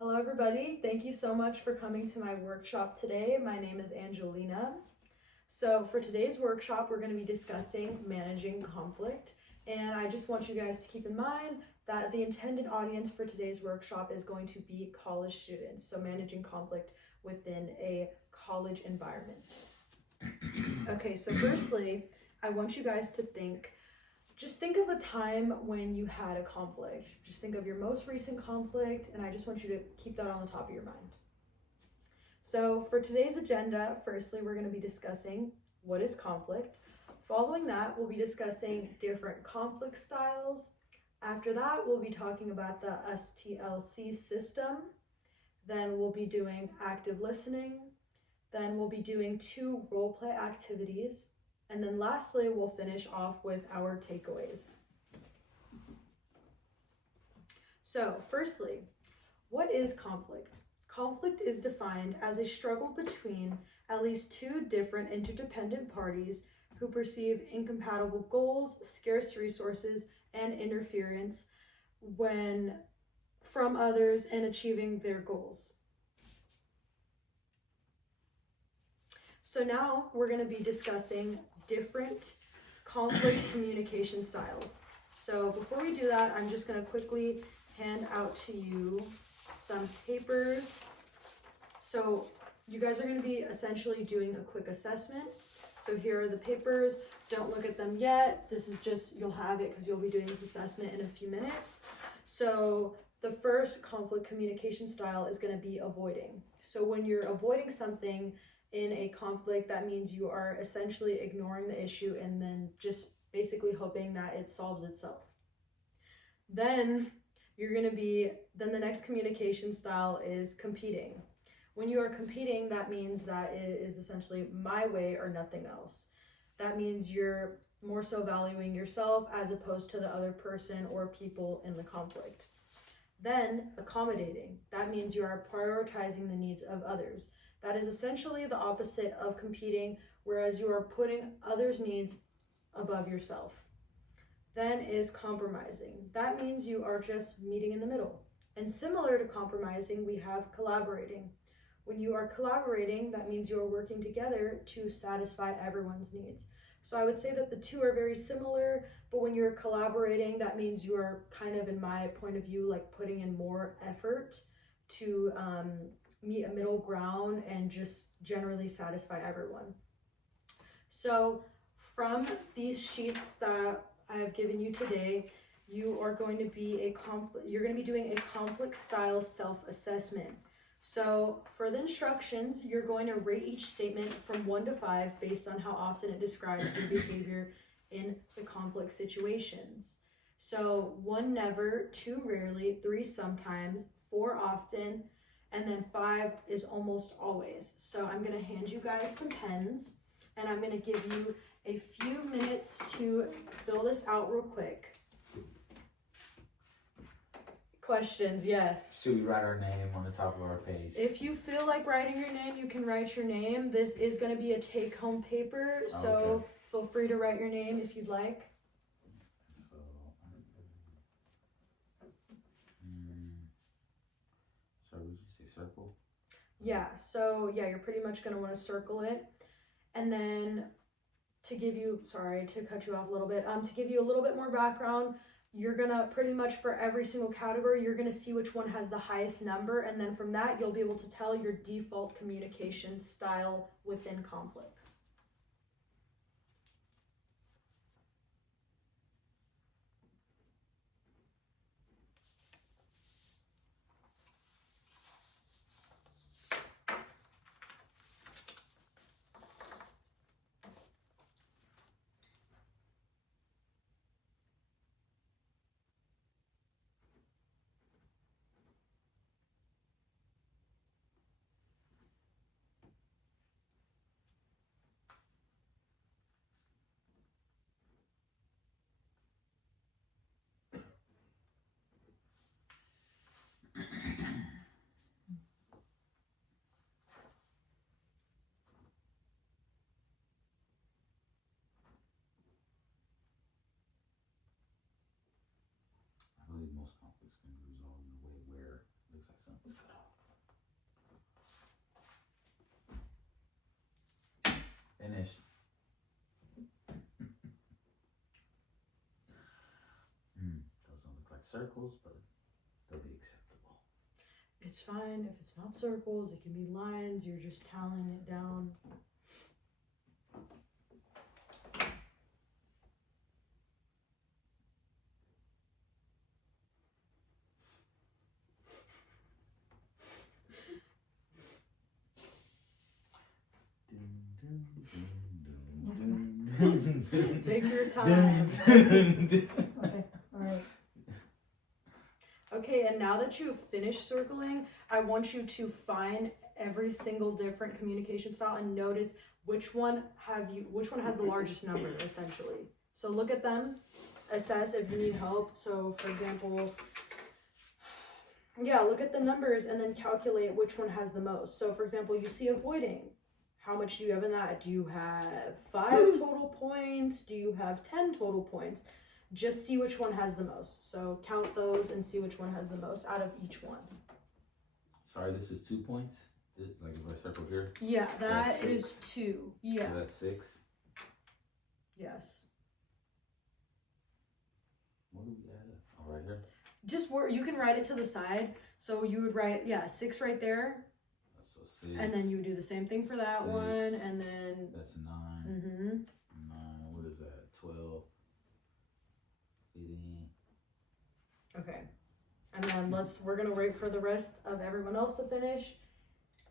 Hello everybody, thank you so much for coming to my workshop today. My name is Angelina. So for today's workshop, we're going to be discussing managing conflict. And I just want you guys to keep in mind that the intended audience for today's workshop is going to be college students. So managing conflict within a college environment. Okay, so firstly, I want you guys to just think of a time when you had a conflict. Just think of your most recent conflict, and I just want you to keep that on the top of your mind. So for today's agenda, firstly, we're going to be discussing what is conflict. Following that, we'll be discussing different conflict styles. After that, we'll be talking about the STLC system. Then we'll be doing active listening. Then we'll be doing 2 role play activities. And then lastly, we'll finish off with our takeaways. So firstly, what is conflict? Conflict is defined as a struggle between at least 2 different interdependent parties who perceive incompatible goals, scarce resources, and interference from others in achieving their goals. So now we're going to be discussing different conflict communication styles. So before we do that, I'm just going to quickly hand out to you some papers. So you guys are going to be essentially doing a quick assessment. So here are the papers. Don't look at them yet. This is just, you'll have it because you'll be doing this assessment in a few minutes. So the first conflict communication style is going to be avoiding. So when you're avoiding something in a conflict, that means you are essentially ignoring the issue and then just basically hoping that it solves itself. Then the next communication style is competing. When you are competing, that means that it is essentially my way or nothing else. That means you're more so valuing yourself as opposed to the other person or people in the conflict. Then accommodating. That means you are prioritizing the needs of others. That is essentially the opposite of competing, whereas you are putting others' needs above yourself. Then is compromising. That means you are just meeting in the middle. And similar to compromising, we have collaborating. When you are collaborating, that means you are working together to satisfy everyone's needs. So I would say that the 2 are very similar, but when you're collaborating, that means you are kind of, in my point of view, like putting in more effort to meet a middle ground and just generally satisfy everyone. So from these sheets that I have given you today, you're going to be doing a conflict style self-assessment. So for the instructions, you're going to rate each statement from 1 to 5 based on how often it describes your behavior in the conflict situations. So 1 never, 2 rarely, 3 sometimes, 4 often, and then 5 is almost always. So I'm going to hand you guys some pens, and I'm going to give you a few minutes to fill this out real quick. Questions, yes. Should we write our name on the top of our page? If you feel like writing your name, you can write your name. This is going to be a take-home paper, so Okay. Feel free to write your name if you'd like. So we just say circle? Yeah, so yeah, you're pretty much going to want to circle it. And then sorry to cut you off a little bit, to give you a little bit more background, you're going to pretty much for every single category, you're going to see which one has the highest number. And then from that, you'll be able to tell your default communication style within conflicts. Finished. Those don't look like circles, but they'll be acceptable. It's fine if it's not circles, it can be lines, you're just toweling it down. Take your time. Okay, alright. Okay, and now that you've finished circling, I want you to find every single different communication style and notice which one has the largest number, essentially. So look at them, assess if you need help. So for example, yeah, look at the numbers and then calculate which one has the most. So for example, you see avoiding. How much do you have in that? Do you have 5 total points? Do you have 10 total points? Just see which one has the most. So count those and see which one has the most out of each one. Sorry, this is 2 points? Like if I circle here? Yeah, That's that is six. 2. Yeah. So that's 6. Yes. What do we add? Oh, right here? Just you can write it to the side. So you would write, 6 right there. So 6. And then you would do the same thing for that 6. one. And then. That's 9. 9. What is that? 12. 15. Okay. And then we're going to wait for the rest of everyone else to finish.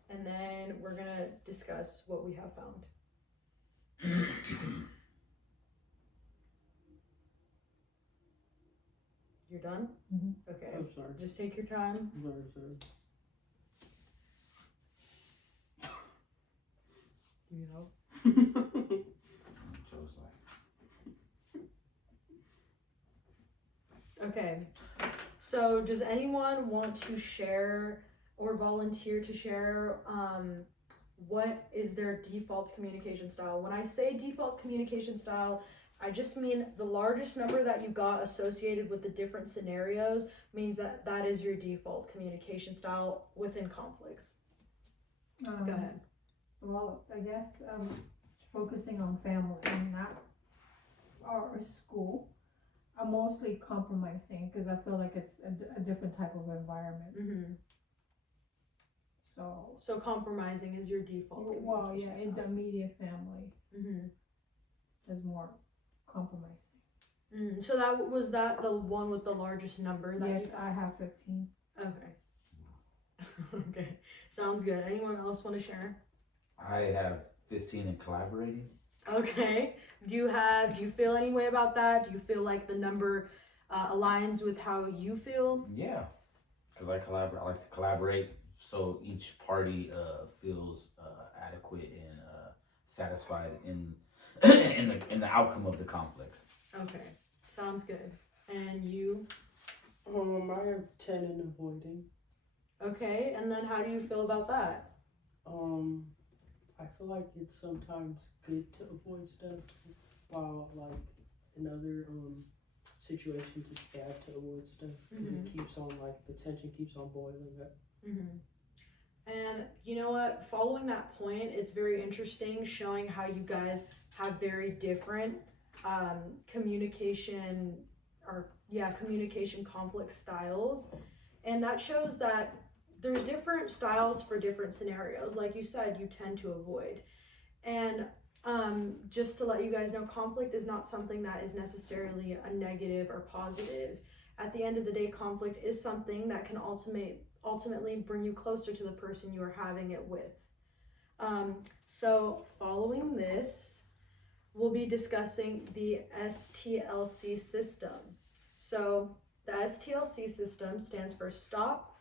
And then we're going to discuss what we have found. You're done? Mhm. Okay. I'm sorry. Just take your time. I'm sorry. You know. Joe's like. Okay. So does anyone want to share or volunteer to share what is their default communication style? When I say default communication style, I just mean the largest number that you got associated with the different scenarios means that is your default communication style within conflicts. Go ahead. Well, I guess focusing on family and not or school. I'm mostly compromising because I feel like it's a different type of environment. Mm-hmm. So compromising is your default. Well, yeah, communication in the style. immediate family Mm-hmm. is more compromising. Mm, so that was that the one with the largest number that Yes, you I have 15. Okay. Okay. Sounds good. Anyone else want to share? I have 15 in collaborating. Okay. Do you feel any way about that? Do you feel like the number aligns with how you feel? Yeah, because I like to collaborate, so each party feels adequate and satisfied in in the outcome of the conflict. Okay. Sounds good. And you? I have 10 in avoiding. Okay. And then how do you feel about that? I feel like it's sometimes good to avoid stuff, while like in other situations it's bad to avoid stuff because it keeps on the tension keeps on boiling up. Mm-hmm. And you know what? Following that point, it's very interesting showing how you guys have very different communication conflict styles. And that shows that there's different styles for different scenarios. Like you said, you tend to avoid. And just to let you guys know, conflict is not something that is necessarily a negative or positive. At the end of the day, conflict is something that can ultimately bring you closer to the person you are having it with. So following this, we'll be discussing the STLC system. So the STLC system stands for stop,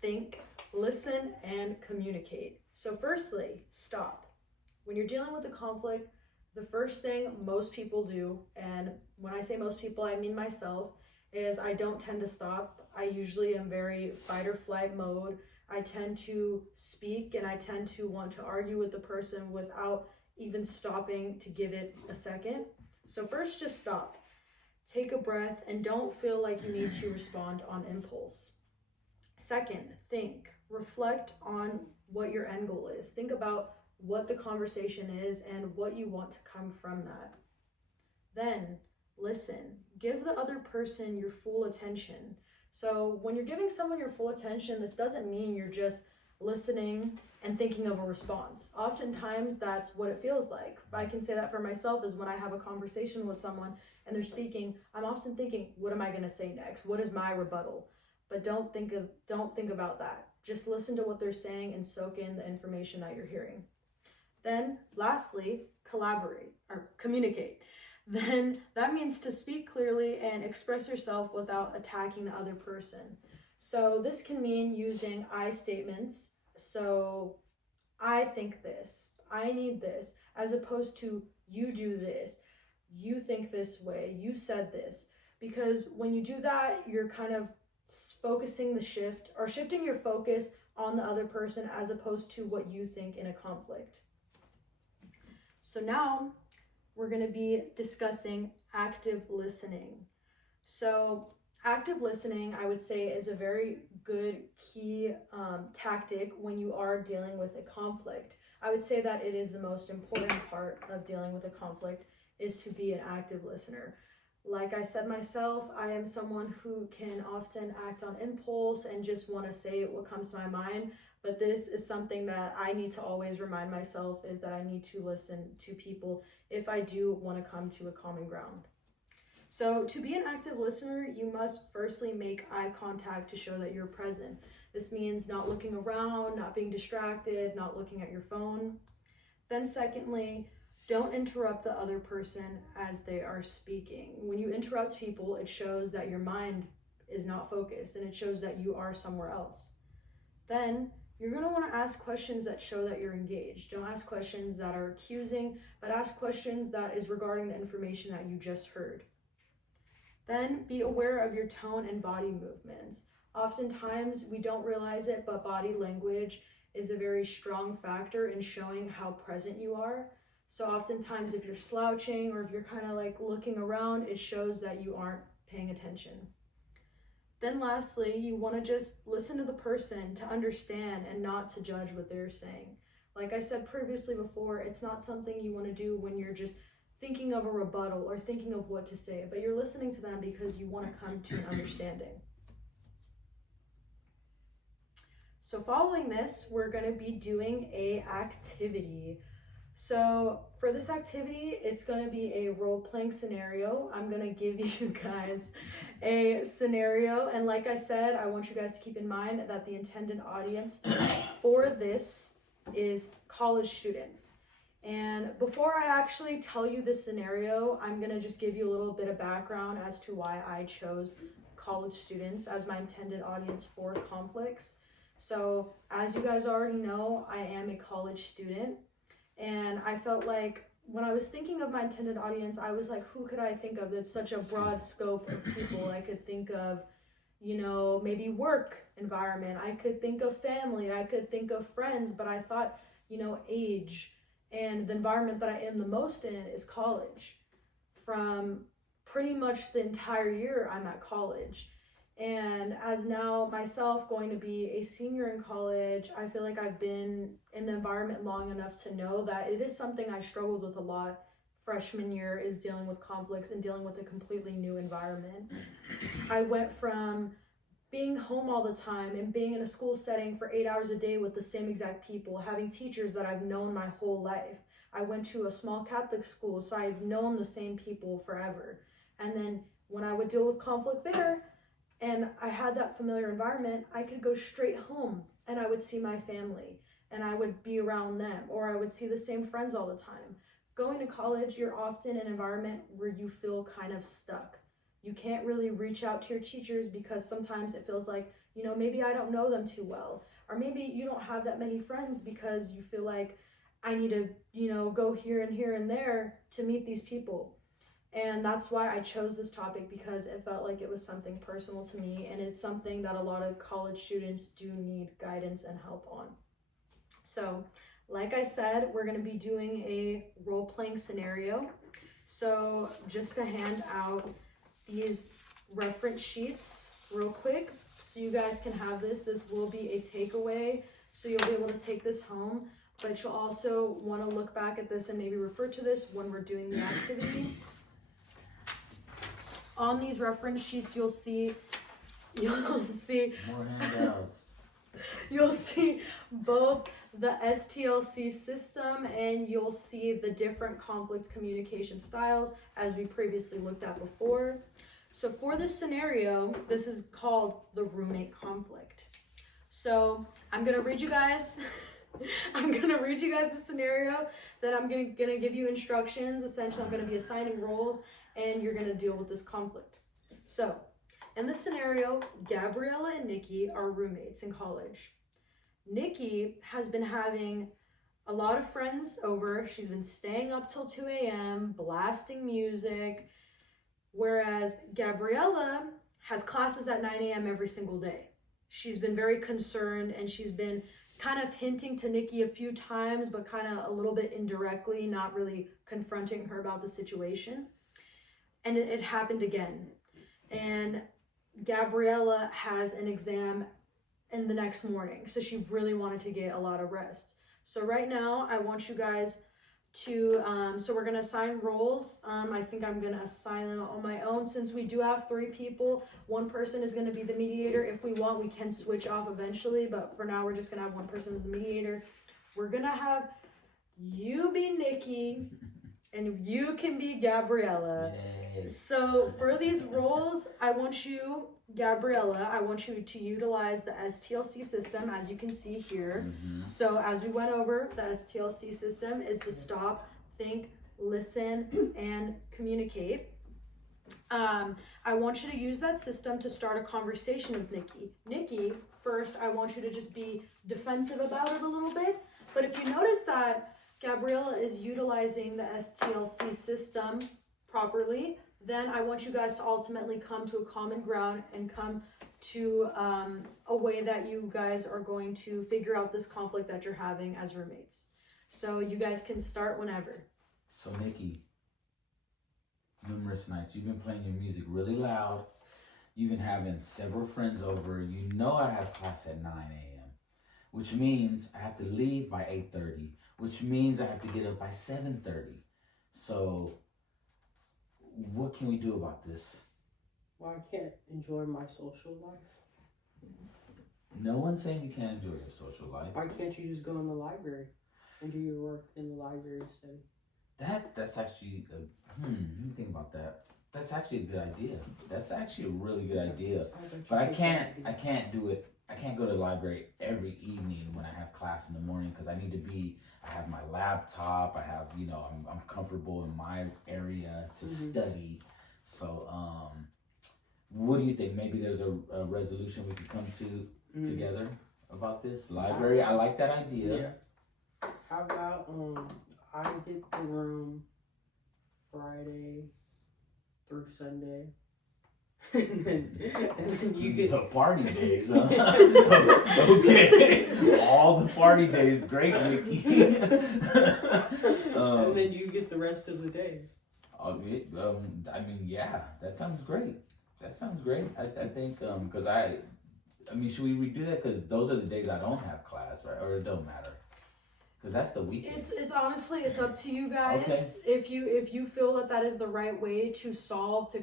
think, listen, and communicate. So firstly, stop. When you're dealing with a conflict, the first thing most people do, and when I say most people, I mean myself, is I don't tend to stop. I usually am very fight or flight mode. I tend to speak and I tend to want to argue with the person without even stopping to give it a second. So first, just stop. Take a breath and don't feel like you need to respond on impulse. Second, think. Reflect on what your end goal is. Think about what the conversation is and what you want to come from that. Then listen. Give the other person your full attention. So when you're giving someone your full attention, this doesn't mean you're just listening and thinking of a response. Oftentimes that's what it feels like. I can say that for myself, is when I have a conversation with someone and they're speaking, I'm often thinking, what am I going to say next? What is my rebuttal? But don't think about that. Just listen to what they're saying and soak in the information that you're hearing. Then lastly, collaborate or communicate. Then that means to speak clearly and express yourself without attacking the other person. So this can mean using I statements. So I think this, I need this, as opposed to you do this, you think this way, you said this. Because when you do that, you're kind of shifting your focus on the other person as opposed to what you think in a conflict. So now we're going to be discussing active listening. So active listening, I would say, is a very good key tactic when you are dealing with a conflict. I would say that it is the most important part of dealing with a conflict, is to be an active listener. Like I said myself, I am someone who can often act on impulse and just want to say what comes to my mind. But this is something that I need to always remind myself, is that I need to listen to people if I do want to come to a common ground. So to be an active listener, you must firstly make eye contact to show that you're present. This means not looking around, not being distracted, not looking at your phone. Then secondly, don't interrupt the other person as they are speaking. When you interrupt people, it shows that your mind is not focused and it shows that you are somewhere else. Then you're going to want to ask questions that show that you're engaged. Don't ask questions that are accusing, but ask questions that is regarding the information that you just heard. Then be aware of your tone and body movements. Oftentimes we don't realize it, but body language is a very strong factor in showing how present you are. So oftentimes if you're slouching or if you're kind of like looking around, it shows that you aren't paying attention. Then lastly, you want to just listen to the person to understand and not to judge what they're saying. Like I said previously before, it's not something you want to do when you're just thinking of a rebuttal or thinking of what to say, but you're listening to them because you want to come to an understanding. So following this, we're going to be doing a activity. So for this activity, it's going to be a role-playing scenario. I'm going to give you guys a scenario. And like I said, I want you guys to keep in mind that the intended audience for this is college students. And before I actually tell you this scenario, I'm going to just give you a little bit of background as to why I chose college students as my intended audience for conflicts. So as you guys already know, I am a college student. And I felt like when I was thinking of my intended audience, I was like, who could I think of? It's such a broad scope of people. I could think of, maybe work environment. I could think of family. I could think of friends. But I thought, age and the environment that I am the most in is college. From pretty much the entire year I'm at college. And as now myself going to be a senior in college, I feel like I've been in the environment long enough to know that it is something I struggled with a lot. Freshman year is dealing with conflicts and dealing with a completely new environment. I went from being home all the time and being in a school setting for 8 hours a day with the same exact people, having teachers that I've known my whole life. I went to a small Catholic school, so I've known the same people forever. And then when I would deal with conflict there, and I had that familiar environment, I could go straight home and I would see my family and I would be around them, or I would see the same friends all the time. Going to college, you're often in an environment where you feel kind of stuck. You can't really reach out to your teachers because sometimes it feels like, maybe I don't know them too well. Or maybe you don't have that many friends because you feel like I need to, go here and there to meet these people. And that's why I chose this topic, because it felt like it was something personal to me, and it's something that a lot of college students do need guidance and help on. So, like I said, we're going to be doing a role-playing scenario. So, just to hand out these reference sheets real quick, so you guys can have this. This will be a takeaway, so you'll be able to take this home. but you'll also want to look back at this and maybe refer to this when we're doing the activity. On these reference sheets, you'll see More handouts. you'll see both the STLC system and you'll see the different conflict communication styles as we previously looked at before. So for this scenario, this is called the roommate conflict. So I'm gonna read you guys the scenario, then I'm gonna give you instructions. Essentially, I'm gonna be assigning roles and you're gonna deal with this conflict. So in this scenario, Gabriella and Nikki are roommates in college. Nikki has been having a lot of friends over. She's been staying up till 2 a.m., blasting music, whereas Gabriella has classes at 9 a.m. every single day. She's been very concerned and she's been kind of hinting to Nikki a few times, but kind of a little bit indirectly, not really confronting her about the situation. And it happened again. And Gabriella has an exam in the next morning, so she really wanted to get a lot of rest. So right now, I want you guys to, so we're gonna assign roles. I think I'm gonna assign them on my own. Since we do have 3 people, one person is gonna be the mediator. If we want, we can switch off eventually, but for now, we're just gonna have one person as the mediator. We're gonna have you be Nikki, and you can be Gabriella. Yay. So for these roles, I want you, Gabriella, I want you to utilize the STLC system, as you can see here. Mm-hmm. So as we went over, the STLC system is the stop, think, listen, and communicate. I want you to use that system to start a conversation with Nikki. Nikki, first, I want you to just be defensive about it a little bit. But if you notice that Gabriella is utilizing the STLC system properly, then I want you guys to ultimately come to a common ground and come to a way that you guys are going to figure out this conflict that you're having as roommates. So you guys can start whenever. So Nikki, numerous nights you've been playing your music really loud. You've been having several friends over. You know I have class at 9 a.m., which means I have to leave by 8:30, which means I have to get up by 7:30. So what can we do about this? Well, I can't enjoy my social life. No one's saying you can't enjoy your social life. Why can't you just go in the library and do your work in the library instead? That's actually let me think about that. That's actually a good idea. That's actually a really good idea. But I can't do it. I can't go to the library every evening when I have class in the morning because I need to be. I have my laptop. I have, I'm comfortable in my area to study. So, what do you think? Maybe there's a resolution we could come to together about this library. I like that idea. Yeah. How about I get the room Friday through Sunday. and then you get the party days, huh? Okay. All the party days, great, Nikki. And then you get the rest of the days. Yeah, that sounds great. I think, because should we redo that? Because those are the days I don't have class, right? Or it don't matter. Because that's the weekend. It's honestly, it's up to you guys. Okay. If you feel that is the right way to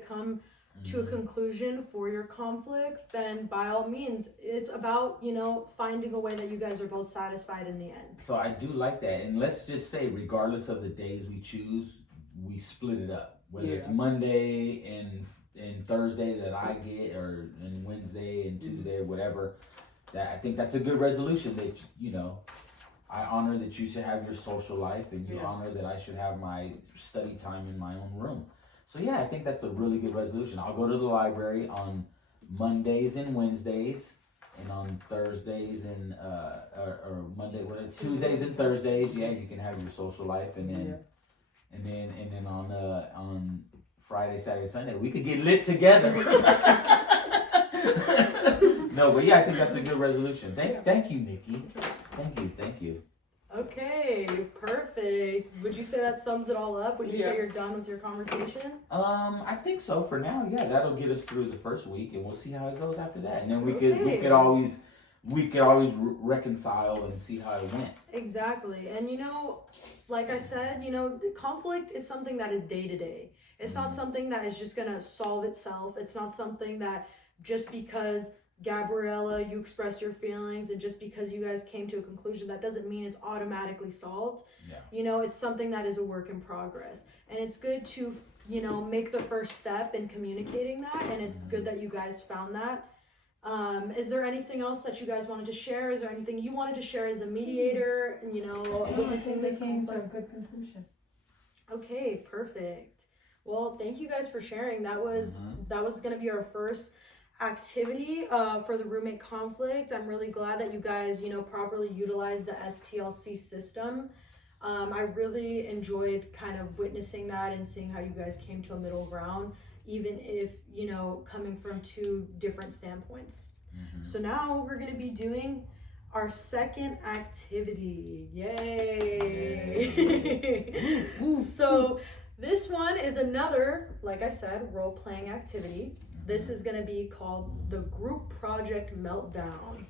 come to a conclusion for your conflict, then by all means, it's about, finding a way that you guys are both satisfied in the end. So I do like that. And let's just say, regardless of the days we choose, we split it up. Whether it's Monday and Thursday that I get, or and Wednesday and Tuesday or whatever. That I think that's a good resolution that, I honor that you should have your social life and you honor that I should have my study time in my own room. So yeah, I think that's a really good resolution. I'll go to the library on Mondays and Wednesdays, and on Thursdays and Tuesdays and Thursdays. Yeah, you can have your social life, and then on Friday, Saturday, Sunday, we could get lit together. No, but yeah, I think that's a good resolution. Thank you, Nikki. Thank you. Okay, perfect. Would you say that sums it all up? Would you say you're done with your conversation? I think so for now. Yeah, that'll get us through the first week, and we'll see how it goes after that. And then we could always we could always reconcile and see how it went. Exactly. And like I said, conflict is something that is day to day. It's not something that is just gonna solve itself. It's not something that just because Gabriella, you express your feelings, and just because you guys came to a conclusion, that doesn't mean it's automatically solved. Yeah. It's something that is a work in progress. And it's good to, make the first step in communicating that. And it's good that you guys found that. Is there anything else that you guys wanted to share? Is there anything you wanted to share as a mediator, I witnessing think this they came to a conflict? good conclusion. Okay, perfect. Well, thank you guys for sharing. That was going to be our first activity for the roommate conflict. I'm really glad that you guys, properly utilized the STLC system. I really enjoyed kind of witnessing that and seeing how you guys came to a middle ground, even if, coming from two different standpoints. So now we're going to be doing our second activity. Yay! So this one is another, like I said, role-playing activity. This is going to be called the Group Project Meltdown.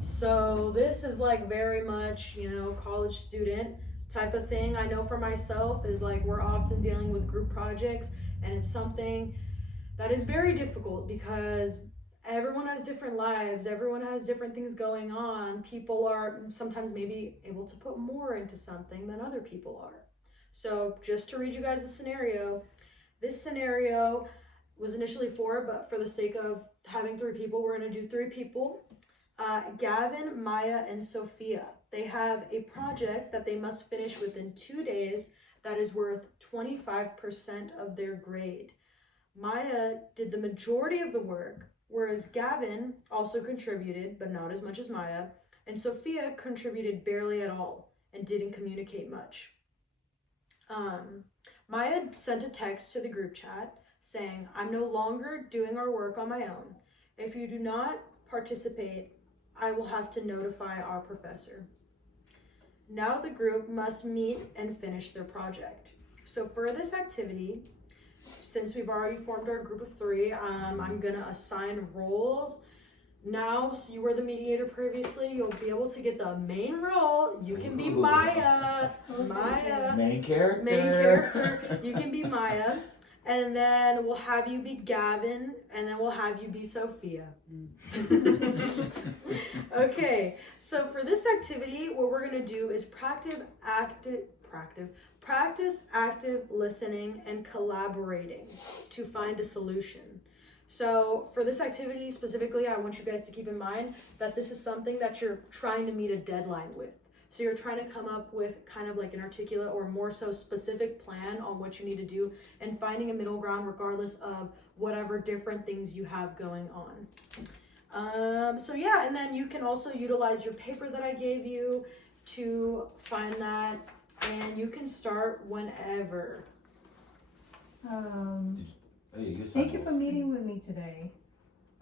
So this is like very much, college student type of thing. I know for myself is like we're often dealing with group projects, and it's something that is very difficult because everyone has different lives, everyone has different things going on. People are sometimes maybe able to put more into something than other people are. So just to read you guys the scenario, this scenario was initially 4, but for the sake of having 3 people, we're going to do 3 people. Gavin, Maya, and Sophia. They have a project that they must finish within 2 days that is worth 25% of their grade. Maya did the majority of the work, whereas Gavin also contributed, but not as much as Maya, and Sophia contributed barely at all and didn't communicate much. Maya sent a text to the group chat saying, "I'm no longer doing our work on my own. If you do not participate, I will have to notify our professor." Now the group must meet and finish their project. So for this activity, since we've already formed our group of 3, I'm gonna assign roles. Now, so you were the mediator previously, you'll be able to get the main role. You can be Maya. Main character. Main character. You can be Maya. And then we'll have you be Gavin, and then we'll have you be Sophia. Okay, so for this activity, what we're gonna do is practice active listening and collaborating to find a solution. So for this activity specifically, I want you guys to keep in mind that this is something that you're trying to meet a deadline with. So you're trying to come up with kind of like an articulate or more so specific plan on what you need to do and finding a middle ground regardless of whatever different things you have going on. So yeah, and then you can also utilize your paper that I gave you to find that, and you can start whenever. Thank you for meeting with me today.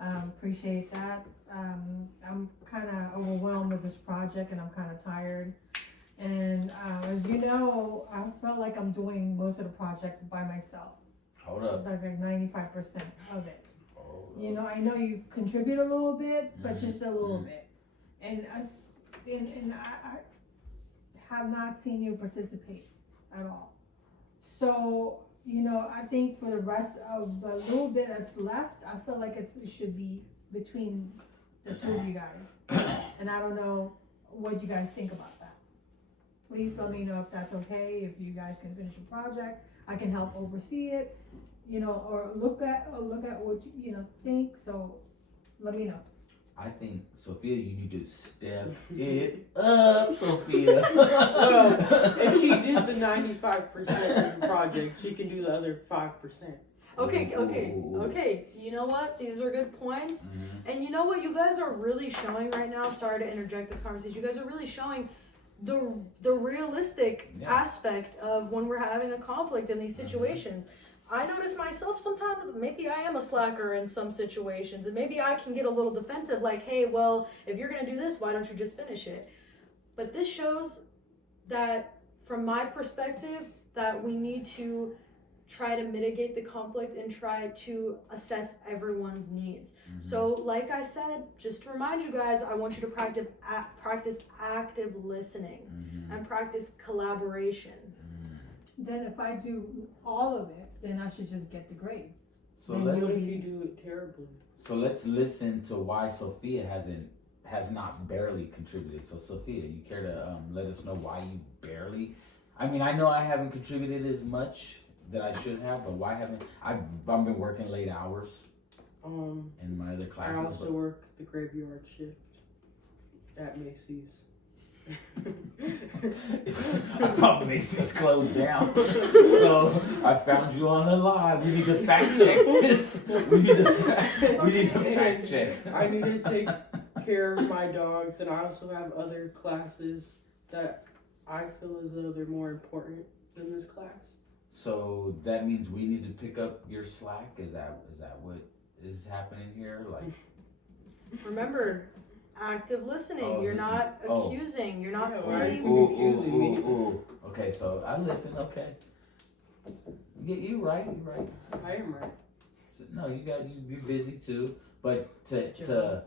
Appreciate that. I'm kind of overwhelmed with this project, and I'm kind of tired. And as you know, I felt like I'm doing most of the project by myself. Hold up. Like 95% of it. I know you contribute a little bit, but just a little bit. And I have not seen you participate at all. So, I think for the rest of the little bit that's left, I feel like it should be between the 2 of you guys. And I don't know what you guys think about that. Please let me know if that's okay, if you guys can finish a project. I can help oversee it, or look at what you think. So let me know. I think, Sophia, you need to step it up, Sophia. Well, if she did the 95% of the project, she can do the other 5%. Okay. You know what? These are good points. And you know what? You guys are really showing right now. Sorry to interject this conversation. You guys are really showing the realistic aspect of when we're having a conflict in these situations. I notice myself sometimes, maybe I am a slacker in some situations, and maybe I can get a little defensive, like, hey, well, if you're going to do this, why don't you just finish it? But this shows that, from my perspective, that we need to try to mitigate the conflict and try to assess everyone's needs. Mhm. So, like I said, just to remind you guys, I want you to practice active listening Mhm. and practice collaboration. Mhm. Then if I do all of it, then I should just get the grade. So Then let's What if you do it terribly? So let's listen to why Sophia has not barely contributed. So Sophia, you care to let us know why you barely? I mean, I know I haven't contributed as much that I should have, but why haven't I've been working late hours in my other I classes. also work the graveyard shift at Macy's. I thought Macy's closed down, so I found you on the line. We need to fact check this. We need to fact check. I need to take care of my dogs, and I also have other classes that I feel as though they're more important than this class. So that means we need to pick up your slack. Is that what is happening here? Like, Remember, active listening. Oh, You're listen. not Oh. accusing. You're not Yeah, saying. right. Accusing me. ooh. Okay, so I listen. Okay, you're right. I am right. So, no, you're busy too. But to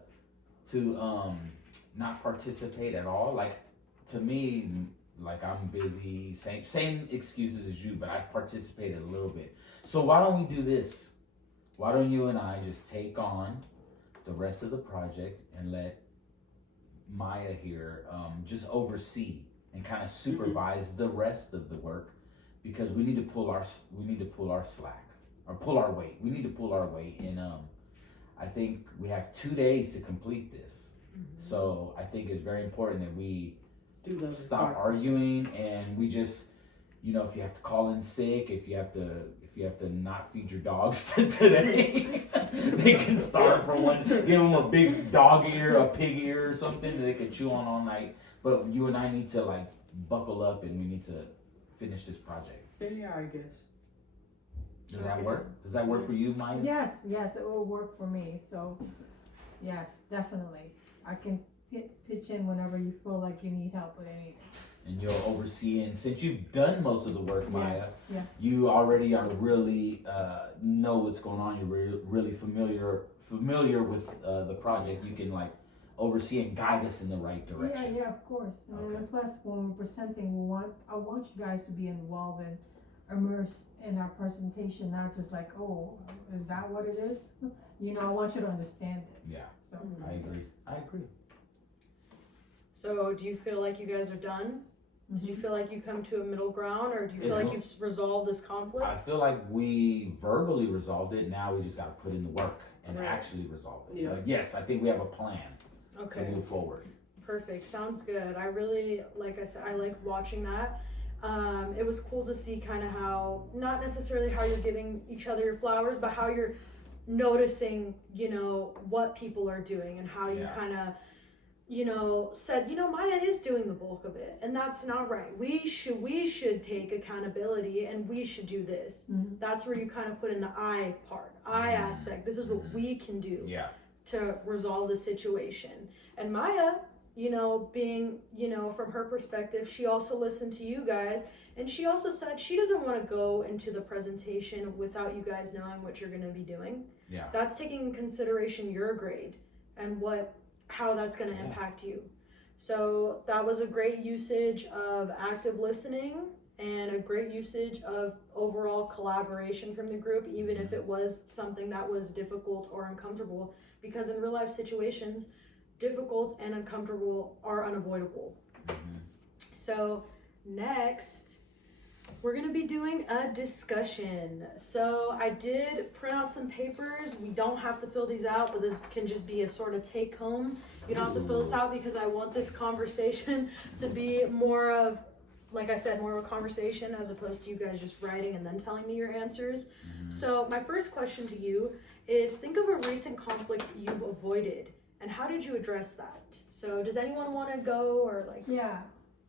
not participate at all, like to me, like I'm busy. Same excuses as you, but I've participated a little bit. So why don't we do this? Why don't you and I just take on the rest of the project and let Maya here just oversee and kind of supervise the rest of the work, because we need to pull our slack or pull our weight. We need to pull our weight, and I think we have 2 days to complete this. So I think it's very important that we Do the other stop 5%. arguing, and we just, if you have to call in sick, if you have to not feed your dogs today, they can starve for one. Give them a big dog ear, a pig ear, or something that they can chew on all night. But you and I need to like buckle up, and we need to finish this project. Yeah, I guess. Does that Okay. work? Does that work for you, Maya? Yes, it will work for me. So, yes, definitely. I can pitch in whenever you feel like you need help with anything. And you'll oversee. And since you've done most of the work, Maya, Yes. you already are really know what's going on. You're really familiar with the project. You can like oversee and guide us in the right direction. Yeah, of course. And Okay. then plus, when we're presenting, I want you guys to be involved and immersed in our presentation, not just like, oh, is that what it is? I want you to understand it. Yeah, So I agree. So, do you feel like you guys are done? Did you feel like you come to a middle ground, or do you feel It's like you've resolved this conflict? I feel like we verbally resolved it. Now we just got to put in the work and Right. actually resolve it. Yeah. Like, yes, I think we have a plan to Okay, move forward. perfect. Sounds good. I really, like I said, I like watching that. It was cool to see kind of how, not necessarily how you're giving each other your flowers, but how you're noticing, what people are doing and how you Yeah. kind of, said, Maya is doing the bulk of it, and that's not right. We should take accountability, and we should do this. Mhm. That's where you kind of put in the I part, I aspect. This is what we can do Yeah. to resolve the situation. And Maya, being, from her perspective, she also listened to you guys, and she also said she doesn't want to go into the presentation without you guys knowing what you're going to be doing. Yeah. That's taking in consideration your grade and how that's going to Yeah. impact you. So that was a great usage of active listening and a great usage of overall collaboration from the group, even if it was something that was difficult or uncomfortable, because in real life situations, difficult and uncomfortable are unavoidable. Mhm. So next, we're gonna be doing a discussion. So I did print out some papers. We don't have to fill these out, but this can just be a sort of take home. You don't have to fill this out because I want this conversation to be more of, like I said, more of a conversation as opposed to you guys just writing and then telling me your answers. Mhm. So my first question to you is, think of a recent conflict you've avoided and how did you address that? So does anyone want to go or like? Yeah.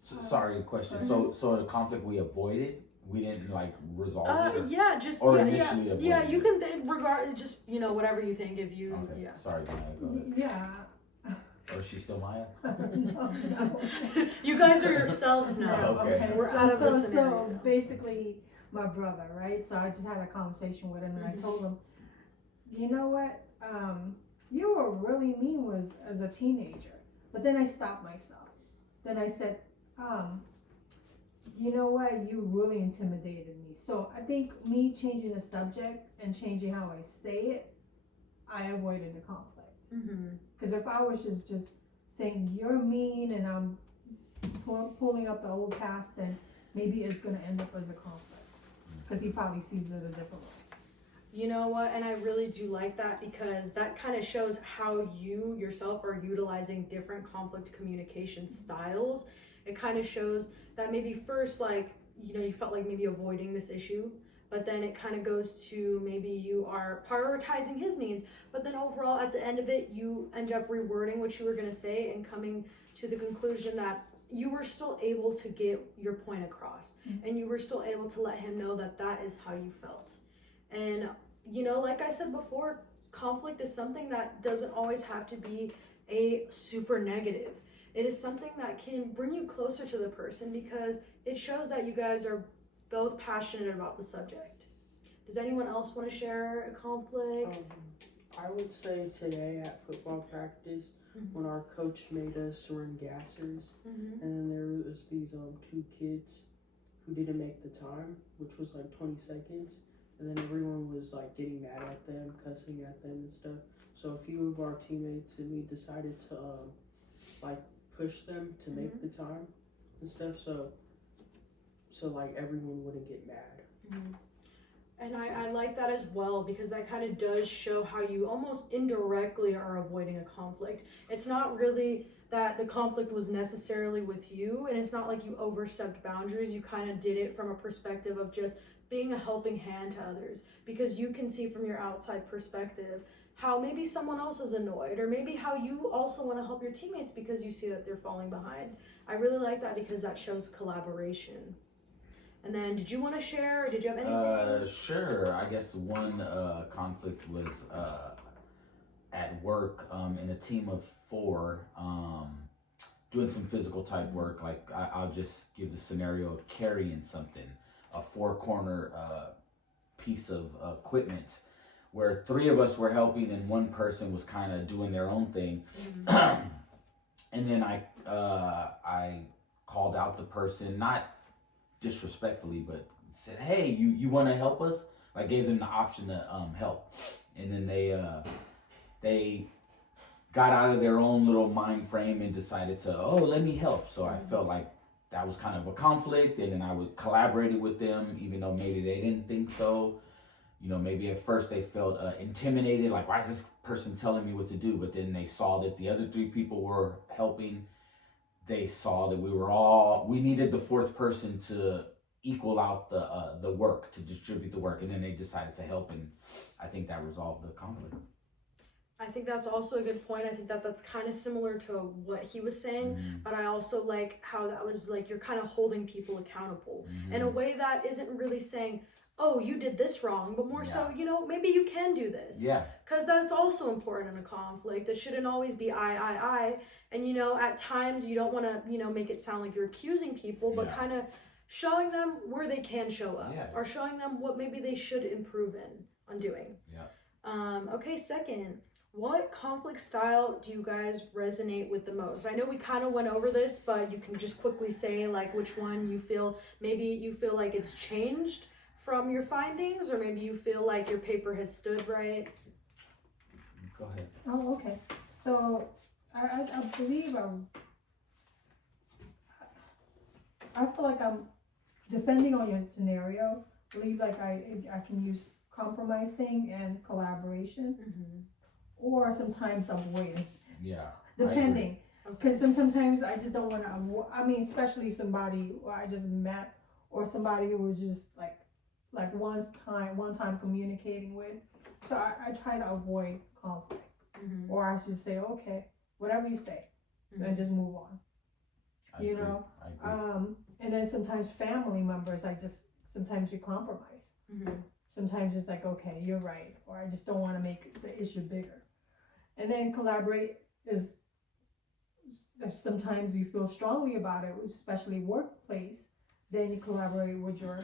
So, sorry, question. So the conflict we avoided, we didn't like resolve it. Or, Yeah, just or yeah, initially yeah, avoided yeah. You it. can regard just whatever you think. If you Okay. yeah, Sorry, Maya. Go ahead. Yeah. Or is she still Maya? No. you guys are yourselves now. Okay. We're out of so the scenario. basically my brother, right? So I just had a conversation with him, and Mhm. I told him, you know what, you were really mean as a teenager. But then I stopped myself. Then I said, you know what, you really intimidated me. So I think me changing the subject and changing how I say it, I avoided the conflict. Mm-hmm. Because if I was just saying you're mean and I'm pulling up the old past, then maybe it's going to end up as a conflict. Because he probably sees it a different way. You know what? And I really do like that, because that kind of shows how you yourself are utilizing different conflict communication styles. It kind of shows that maybe first, like, you know, you felt like maybe avoiding this issue, but then it kind of goes to maybe you are prioritizing his needs, but then overall at the end of it, you end up rewording what you were going to say and coming to the conclusion that you were still able to get your point across, and you were still able to let him know that that is how you felt. And, you know, like I said before, conflict is something that doesn't always have to be a super negative. It is something that can bring you closer to the person, because it shows that you guys are both passionate about the subject. Does anyone else want to share a conflict? I would say today at football practice, when our coach made us run gassers, and then there was these two kids who didn't make the time, which was like 20 seconds. And then everyone was like getting mad at them, cussing at them and stuff. So a few of our teammates and me decided to like push them to make the time and stuff. So like everyone wouldn't get mad. And I like that as well, because that kind of does show how you almost indirectly are avoiding a conflict. It's not really that the conflict was necessarily with you, and it's not like you overstepped boundaries. You kind of did it from a perspective of just being a helping hand to others, because you can see from your outside perspective how maybe someone else is annoyed, or maybe how you also want to help your teammates because you see that they're falling behind. I really like that, because that shows collaboration. And then, did you want to share, or did you have anything? Sure. I guess one conflict was at work in a team of 4, doing some physical type work. Like I'll just give the scenario of carrying something, a 4-corner piece of equipment, where 3 of us were helping and 1 person was kind of doing their own thing. And then I called out the person, not disrespectfully, but said, hey, you want to help us? I gave them the option to help. And then they got out of their own little mind frame and decided to, let me help. So I felt like that was kind of a conflict, and then I would collaborate with them, even though maybe they didn't think so. You know, maybe at first they felt intimidated, like, why is this person telling me what to do? But then they saw that the other 3 people were helping. They saw that we needed the 4th person to equal out the work, to distribute the work, and then they decided to help, and I think that resolved the conflict. I think that's also a good point. I think that that's kind of similar to what he was saying, but I also like how that was like, you're kind of holding people accountable in a way that isn't really saying, oh, you did this wrong, but more so, you know, maybe you can do this. Yeah. Because that's also important in a conflict. It shouldn't always be I. And, you know, at times you don't want to, you know, make it sound like you're accusing people, but kind of showing them where they can show up, or showing them what maybe they should improve on doing. Okay, second, what conflict style do you guys resonate with the most? I know we kind of went over this, but you can just quickly say like which one you feel, maybe you feel like it's changed from your findings, or maybe you feel like your paper has stood right. Go ahead. Oh, okay. So I believe I feel like I'm, depending on your scenario, believe like I can use compromising and collaboration, or sometimes avoiding. Yeah. Depending. Because sometimes I just don't want to avoid, I mean, especially somebody who I just met, or somebody who was just like one time communicating with. So I try to avoid conflict. Or I should say, okay, whatever you say, and just move on. I agree. And then sometimes family members, sometimes you compromise. Sometimes it's like, okay, you're right, or I just don't want to make the issue bigger. And then collaborate is, if sometimes you feel strongly about it, especially workplace, then you collaborate with your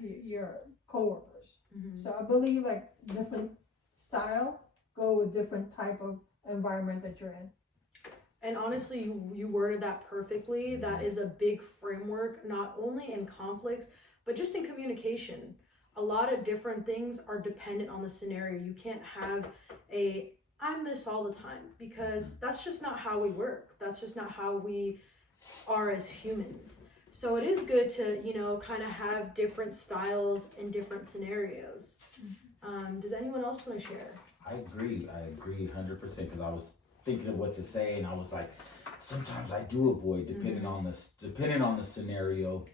your coworkers. Mhm. So I believe like different style go with different type of environment that you're in. And honestly, you worded that perfectly. That is a big framework, not only in conflicts, but just in communication. A lot of different things are dependent on the scenario. You can't have I'm this all the time, because that's just not how we work. That's just not how we are as humans. So it is good to, kind of have different styles in different scenarios. Does anyone else want to share? I agree 100% because I was thinking of what to say and I was like, sometimes I do avoid depending on the scenario.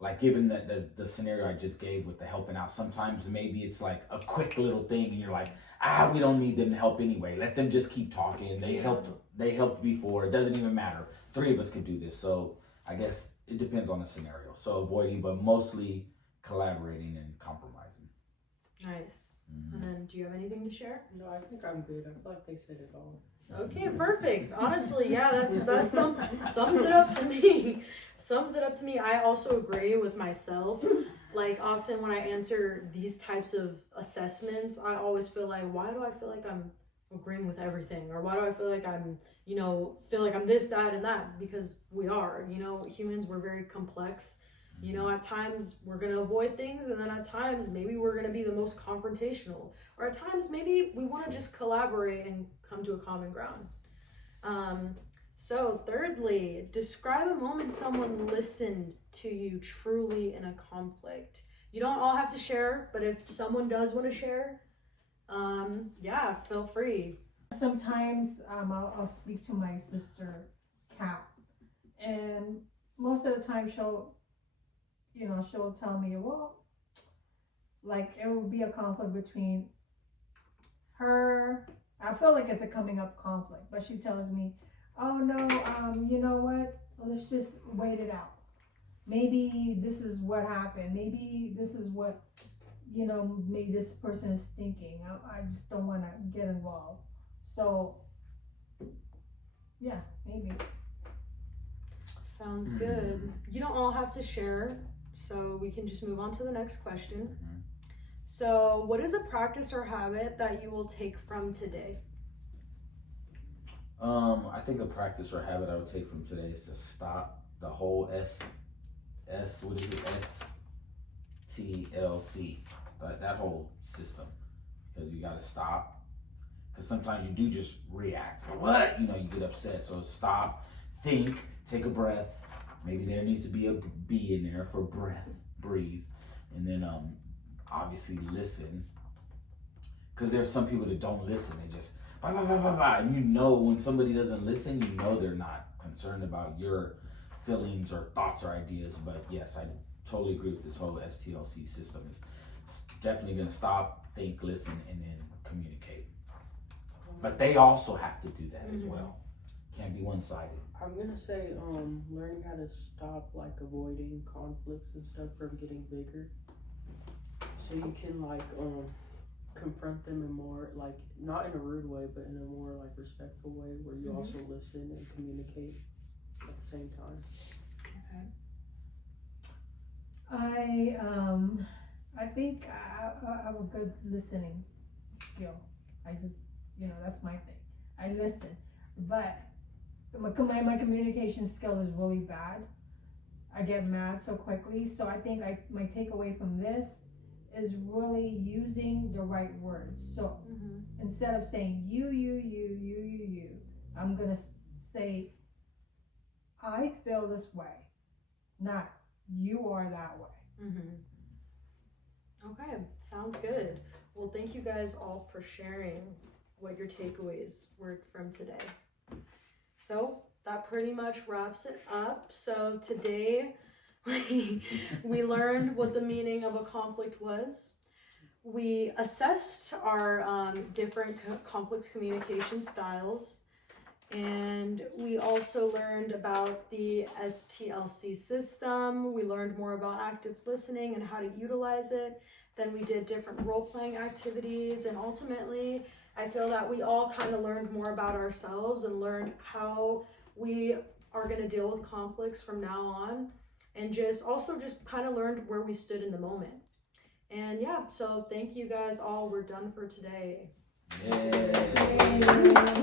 Like given the scenario I just gave with the helping out, sometimes maybe it's like a quick little thing and you're like, we don't need them to help anyway. Let them just keep talking. They helped before. It doesn't even matter. 3 of us could do this. So I guess it depends on the scenario. So avoiding, but mostly collaborating and compromising. Nice. And then, do you have anything to share? No, I think I'm good. I feel like they said it all. Okay, perfect. Honestly, yeah, that's sums it up to me. Sums it up to me. I also agree with myself. Like often when I answer these types of assessments, I always feel like, why do I feel like I'm agreeing with everything? Or why do I feel like I'm, feel like I'm this, that, and that? Because we are, humans, we're very complex. At times we're going to avoid things, and then at times maybe we're going to be the most confrontational. Or at times maybe we want to just collaborate and come to a common ground. So thirdly, describe a moment someone listened to you truly in a conflict. You don't all have to share, but if someone does want to share, feel free. Sometimes I'll speak to my sister, Kat, and most of the time she'll tell me, well, like it will be a conflict between her. I feel like it's a coming up conflict, but she tells me, oh no, you know what? Let's just wait it out. Maybe this is what happened. Maybe this is what, maybe this person is thinking. I just don't want to get involved. So, yeah, maybe. Sounds good. You don't all have to share, so we can just move on to the next question. So, what is a practice or habit that you will take from today? I think a practice or habit I would take from today is to stop the whole STLC, that whole system, because you got to stop. Because sometimes you do just react. What? You get upset. So stop, think, take a breath. Maybe there needs to be a B in there for breath, breathe, and then obviously listen. Because there's some people that don't listen. They just blah, blah, blah, blah, blah. And when somebody doesn't listen, they're not concerned about your feelings or thoughts or ideas. But yes, I totally agree with this whole STLC system. It's definitely going to stop, think, listen, and then communicate. But they also have to do that as well. Can't be one-sided. I'm gonna say learning how to stop like avoiding conflicts and stuff from getting bigger, so you can like confront them in more like, not in a rude way, but in a more like respectful way where you also listen and communicate at the same time. Okay. I think I have a good listening skill. I just, that's my thing. I listen, but my communication skill is really bad. I get mad so quickly. So I think my takeaway from this is really using the right words. So instead of saying you, I'm gonna say I feel this way, not you are that way. Okay, sounds good. Well, thank you guys all for sharing what your takeaways were from today. So that pretty much wraps it up. So today we learned what the meaning of a conflict was. We assessed our different conflict communication styles. And we also learned about the STLC system. We learned more about active listening and how to utilize it. Then we did different role-playing activities, and ultimately I feel that we all kind of learned more about ourselves and learned how we are going to deal with conflicts from now on. and just kind of learned where we stood in the moment. And yeah, so thank you guys all. We're done for today. Yeah.